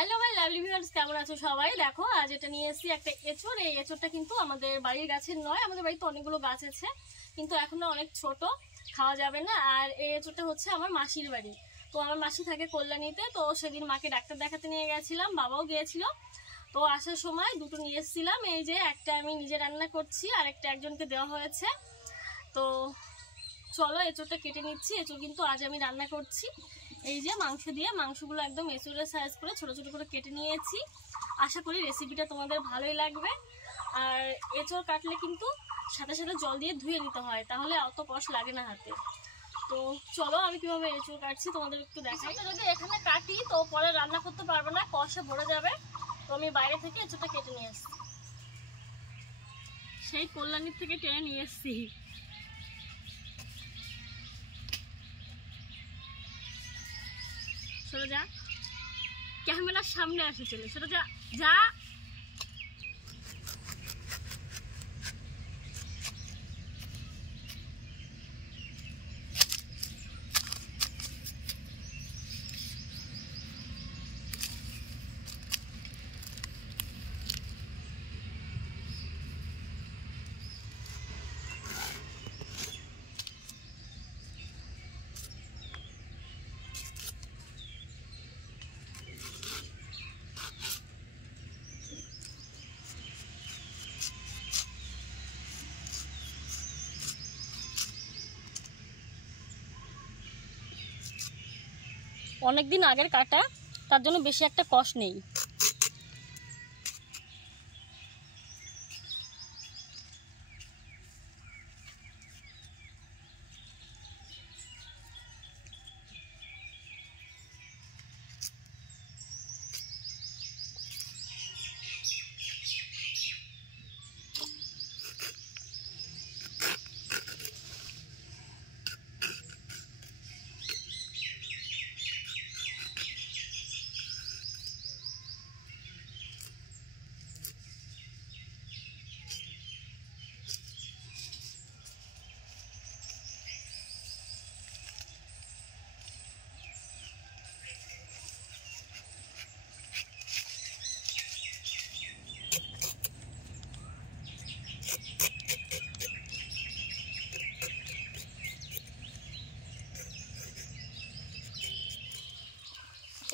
Hello my lovely viewers, কেমন আছো সবাই? দেখো আজ এটা নিয়ে এসেছি একটা এঁচড়। এই এঁচড়টা কিন্তু আমাদের বাড়ির গাছের নয়, আমাদের বাড়িতে অনেকগুলো গাছ আছে কিন্তু এখনো অনেক ছোট, খাওয়া যাবে না। আর এই এঁচড়টা হচ্ছে আমার মাসির বাড়ি। তো আমার মাসি থাকে কল্যাণীতে, তো সেদিন মাকে ডাক্তার দেখাতে নিয়ে গেছিলাম, বাবাও গিয়েছিল। তো আসার সময় দুটো নিয়ে এসেছিলাম। এই যে একটা আমি নিজে রান্না করছি আর একটা একজনকে দেওয়া হয়েছে। তো চলো এঁচড়টা কেটে নিচ্ছি। এঁচড় কিন্তু আজ আমি রান্না করছি। এই যে মাংস দিয়ে, মাংসগুলো একদম এঁচড়ের সাইজ করে ছোট ছোট করে কেটে নিয়েছি। আশা করি রেসিপিটা তোমাদের ভালোই লাগবে। আর এঁচড় কাটলে কিন্তু সাথে সাথে জল দিয়ে ধুয়ে নিতে হয়, তাহলে অত কষ্ট লাগে না হাতে। তো চলো আমি কিভাবে এঁচড় কাটছি তোমাদের একটু দেখাই। যদি এখানে কাটি তো পরে রান্না করতে পারবো না, কষে ভরে যাবে। তো আমি বাইরে থেকে এঁচড়টা কেটে নিয়ে এসছি, সেই কল্যাণীর থেকে টেনে নিয়ে এসছি। সরে যা, ক্যামেরার সামনে আসে চলে, সরে যা যা। অনেকদিন আগের কাটা, তার জন্য বেশি একটা কষ্ট নেই।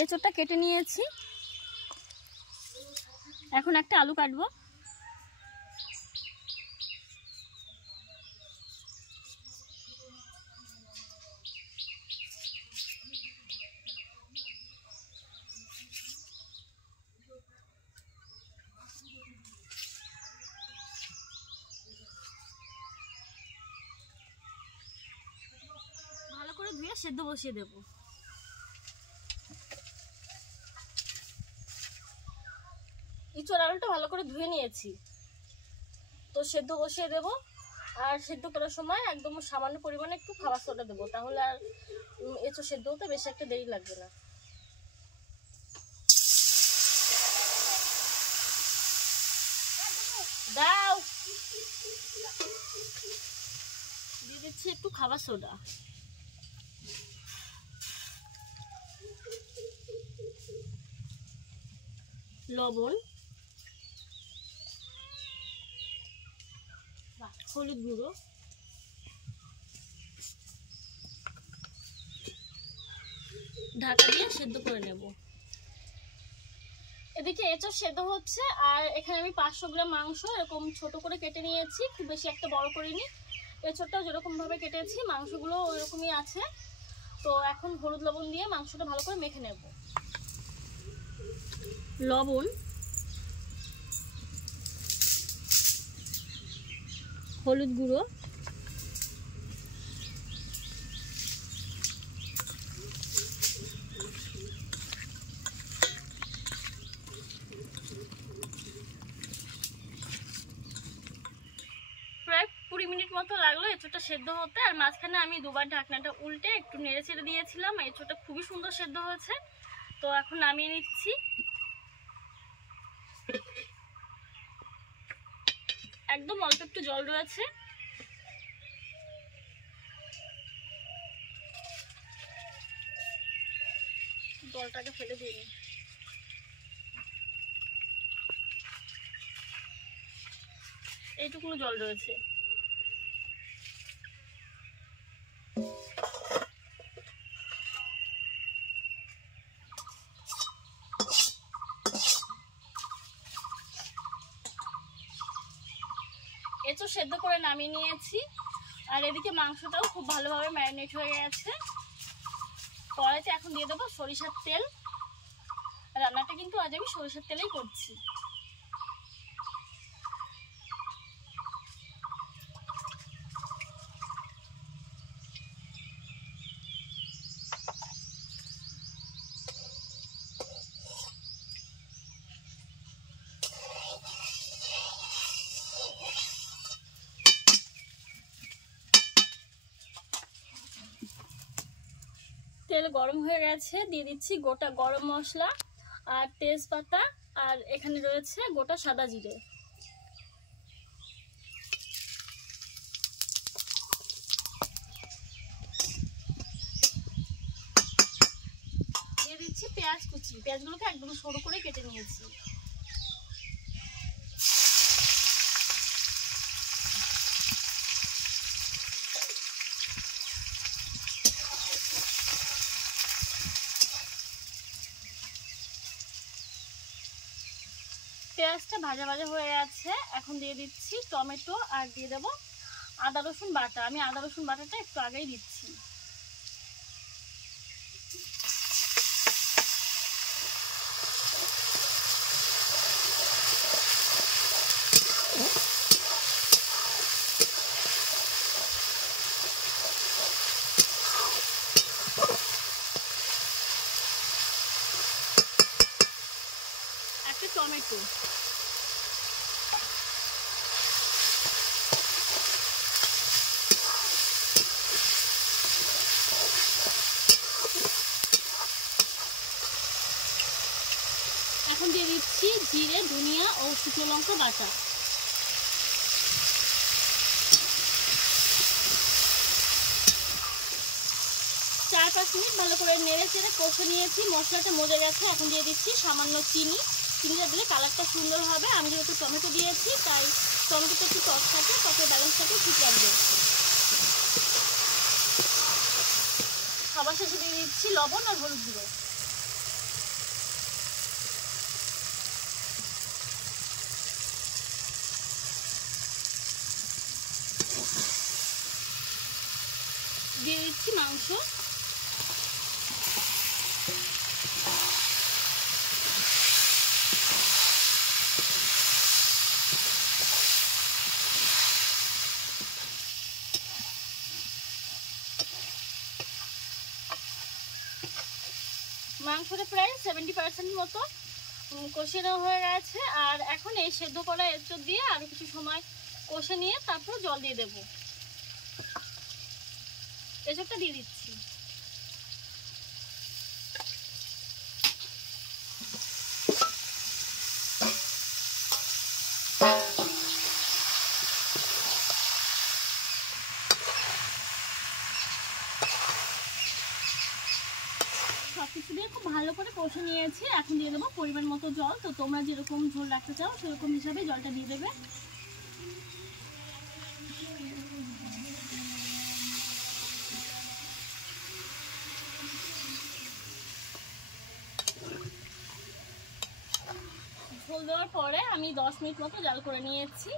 এঁচড়টা কেটে নিয়েছি, এখন একটা আলু কাটবো। ভালো করে ধুয়ে সেদ্ধ বসিয়ে দেবো। এঁচড় আলুটা ভালো করে ধুয়ে নিয়েছি, তো সেদ্ধ বসিয়ে দেব। আর সেদ্ধ করার সময় একদম সামান্য পরিমাণে একটু খাবার সোডা দেবো, তাহলে আর এঁচড় সেদ্ধ হতে বেশি একটা দেরি লাগবে না। দাও, দিয়ে দিচ্ছি একটু খাবার সোডা, লবণ, হলুদ গুঁড়ো, ঢাকা দিয়ে সেদ্ধ করে নেব। এদিকে এঁচড় সেদ্ধ হচ্ছে, আর এখানে আমি 500 গ্রাম মাংস এরকম ছোট করে কেটে নিয়েছি, খুব বেশি একটা বড় করিনি। এঁচড়টাও যেরকম ভাবে কেটেছি মাংসগুলো ওইরকমই আছে। তো এখন হলুদ লবণ দিয়ে মাংসটা ভালো করে মেখে নেব। লবণ, হলুদ গুঁড়ো, প্রায় 20 মিনিট মতো লাগলো এঁচড়টা সেদ্ধ হতে। আর মাঝখানে আমি দুবার ঢাকনাটা উল্টে একটু নেড়ে ছেড়ে দিয়েছিলাম। এঁচড়টা খুবই সুন্দর সেদ্ধ হয়েছে। তো এখন নামিয়ে নিচ্ছি। একদম অল্প একটু জল রয়েছে, জলটাকে ফেলে দিই। এইটুকুনো জল রয়েছে। এঁচোড় সেদ্ধ করে নামিয়ে নিয়েছি, আর এদিকে মাংসটাও খুব ভালোভাবে ম্যারিনেট হয়ে গেছে। কড়াইতে এখন দিয়ে দেবো সরিষার তেল। রান্নাটা কিন্তু আজ আমি সরিষার তেলেই করছি। তেল গরম হয়ে গেছে, দিয়ে দিচ্ছি গোটা গরম মশলা আর তেজপাতা, আর এখানে রয়েছে গোটা সাদা জিরে। দিয়ে দিচ্ছি পেঁয়াজ কুচি। পেঁয়াজগুলোকে একদম সরু করে কেটে নিয়েছি। পেঁয়াজটা ভাজা ভাজা হয়ে গেছে, এখন দিয়ে দিচ্ছি টমেটো আর দিয়ে দেবো আদা রসুন বাটা। আমি আদা রসুন বাটাটা একটু আগেই দিচ্ছি। একটা টমেটো, এখন দিয়ে দিচ্ছি জিরে, ধনিয়া ও শুকনো লঙ্কা বাটা। 4-5 মিনিট ভালো করে নেড়ে চেড়ে কষে নিয়েছি। মশলাটা মজে গেছে। এখন দিয়ে দিচ্ছি সামান্য চিনি। চিনিটা দিলে কালারটা সুন্দর হবে। আমি যেহেতু টমেটো দিয়েছি তাই টমেটোটা একটু টক থাকে, টকের ব্যালেন্সটাকে ঠিক রাখবে। খাবার শেষে দিয়ে দিচ্ছি লবণ আর হলুদ গুঁড়ো। দিয়ে দিচ্ছি মাংস। মাংসটা প্রায় 70% মতো কষিয়ে নেওয়া হয়ে গেছে। আর এখন এই সেদ্ধ করা এঁচোড় দিয়ে আরো কিছু সময় কষে নিয়ে তারপর জল দিয়ে দেবো। এঁচোড়টা দিয়ে দিচ্ছি। সবকিছু দিয়ে খুব ভালো করে কষে নিয়েছি। এখন দিয়ে দেবো পরিমাণ মতো জল। তো তোমরা যেরকম ঝোল রাখতে চাও সেরকম হিসাবে জলটা দিয়ে দেবে। ঝোল দেওয়ার পরে আমি 10 মিনিট মতো জাল করে নিয়েছি।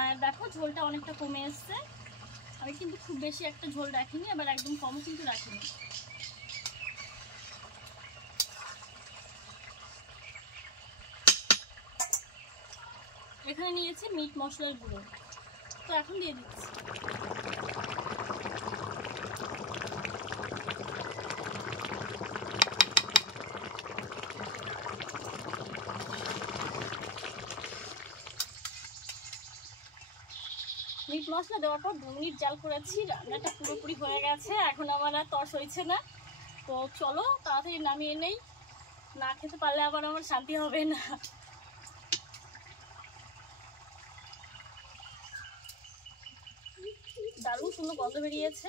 আর দেখো ঝোলটা অনেকটা কমে এসছে। আমি কিন্তু খুব বেশি একটা ঝোল রাখিনি, আবার একদম কমও কিন্তু রাখিনি। এখানে নিয়েছি মিট মশলার গুঁড়ো। তো এখন দিয়ে দিচ্ছি। মিট মশলা দেওয়ার পর 2 মিনিট জাল করেছি। রান্নাটা পুরোপুরি হয়ে গেছে। এখন আমার আর তর সইছে না। তো চলো তাড়াতাড়ি নামিয়ে নেই, না খেতে পারলে আবার আমার শান্তি হবে না। দারুণ সুন্দর গন্ধ বেরিয়েছে।